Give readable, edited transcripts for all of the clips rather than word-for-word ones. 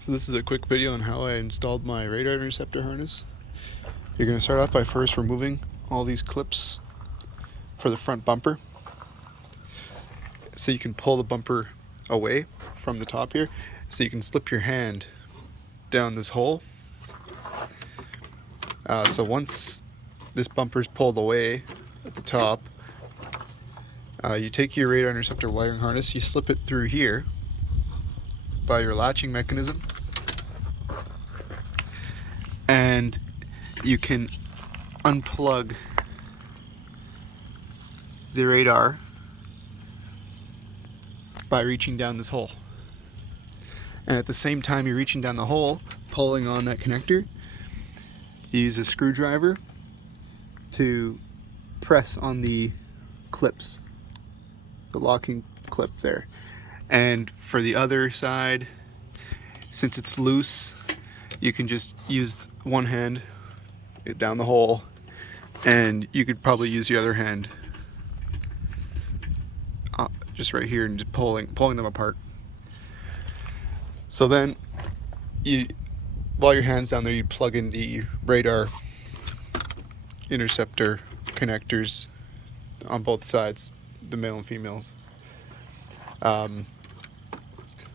So this is a quick video on how I installed my radar interceptor harness. You're going to start off by first removing all these clips for the front bumper, so you can pull the bumper away from the top here, so you can slip your hand down this hole. So once this bumper is pulled away at the top, you take your radar interceptor wiring harness, you slip it through here by your latching mechanism, and you can unplug the radar by reaching down this hole. And at the same time you're reaching down the hole, pulling on that connector, you use a screwdriver to press on the clips, the locking clip there. And for the other side, since it's loose, you can just use one hand down the hole, and you could probably use the other hand just right here and just pulling them apart. So then while your hand's down there, you plug in the radar interceptor connectors on both sides, the male and females.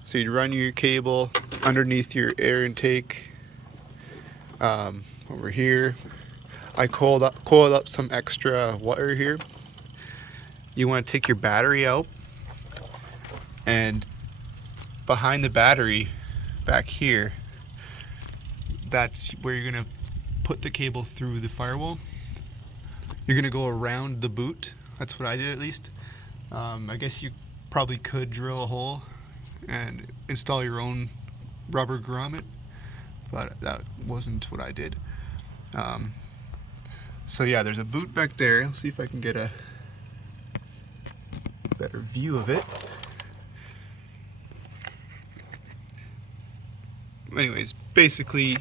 So you'd run your cable underneath your air intake over here. I coiled up some extra wire here. You want to take your battery out, and behind the battery back here, that's where you're going to put the cable through the firewall. You're going to go around the boot. That's what I did, at least. I guess you probably could drill a hole and install your own rubber grommet, but that wasn't what I did. So yeah, there's a boot back there. Let's see if I can get a better view of it. Anyways, basically,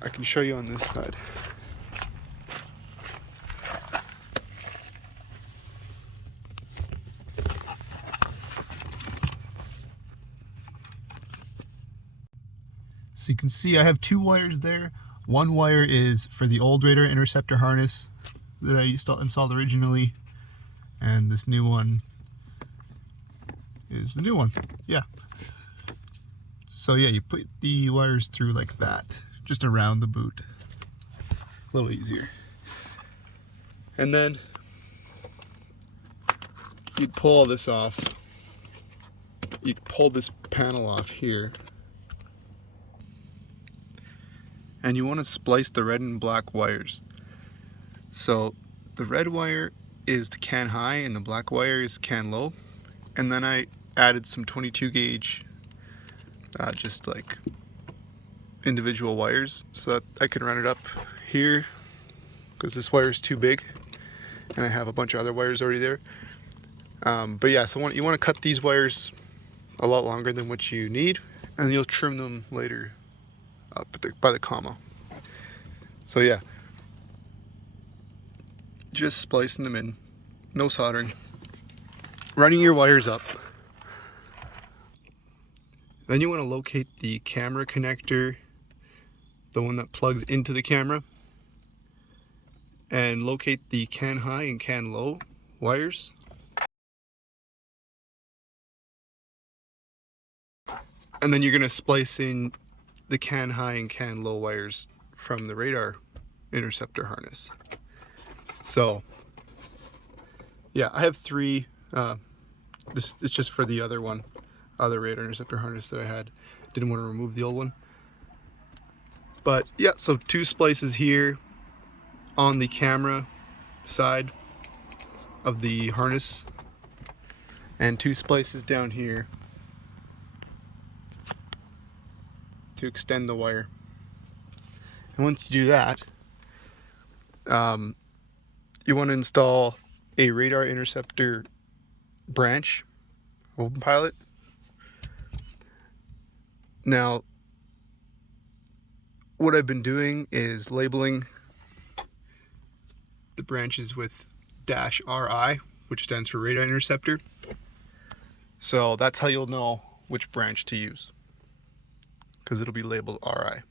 I can show you on this side. So you can see I have two wires there. One wire is for the old radar interceptor harness that I installed originally, and this new one is the new one. Yeah. So yeah, you put the wires through like that, just around the boot. A little easier. And then you'd pull this off. You'd pull this panel off here. And you want to splice the red and black wires. So the red wire is the can high and the black wire is can low. And then I added some 22 gauge just like individual wires so that I can run it up here, because this wire is too big and I have a bunch of other wires already there. But yeah, so you want to cut these wires a lot longer than what you need, and you'll trim them later up by the comma. So yeah, just splicing them in, no soldering, running your wires up. Then you want to locate the camera connector, the one that plugs into the camera, and locate the can high and can low wires. And then you're going to splice in the can high and can low wires from the radar interceptor harness. So yeah, I have three. This is just for the other radar interceptor harness that I had. Didn't want to remove the old one. But yeah, so two splices here on the camera side of the harness, and two splices down here to extend the wire. And once you do that, you want to install a radar interceptor branch, open pilot. Now, what I've been doing is labeling the branches with -RI, which stands for radar interceptor. So that's how you'll know which branch to use. because it'll be labeled RI.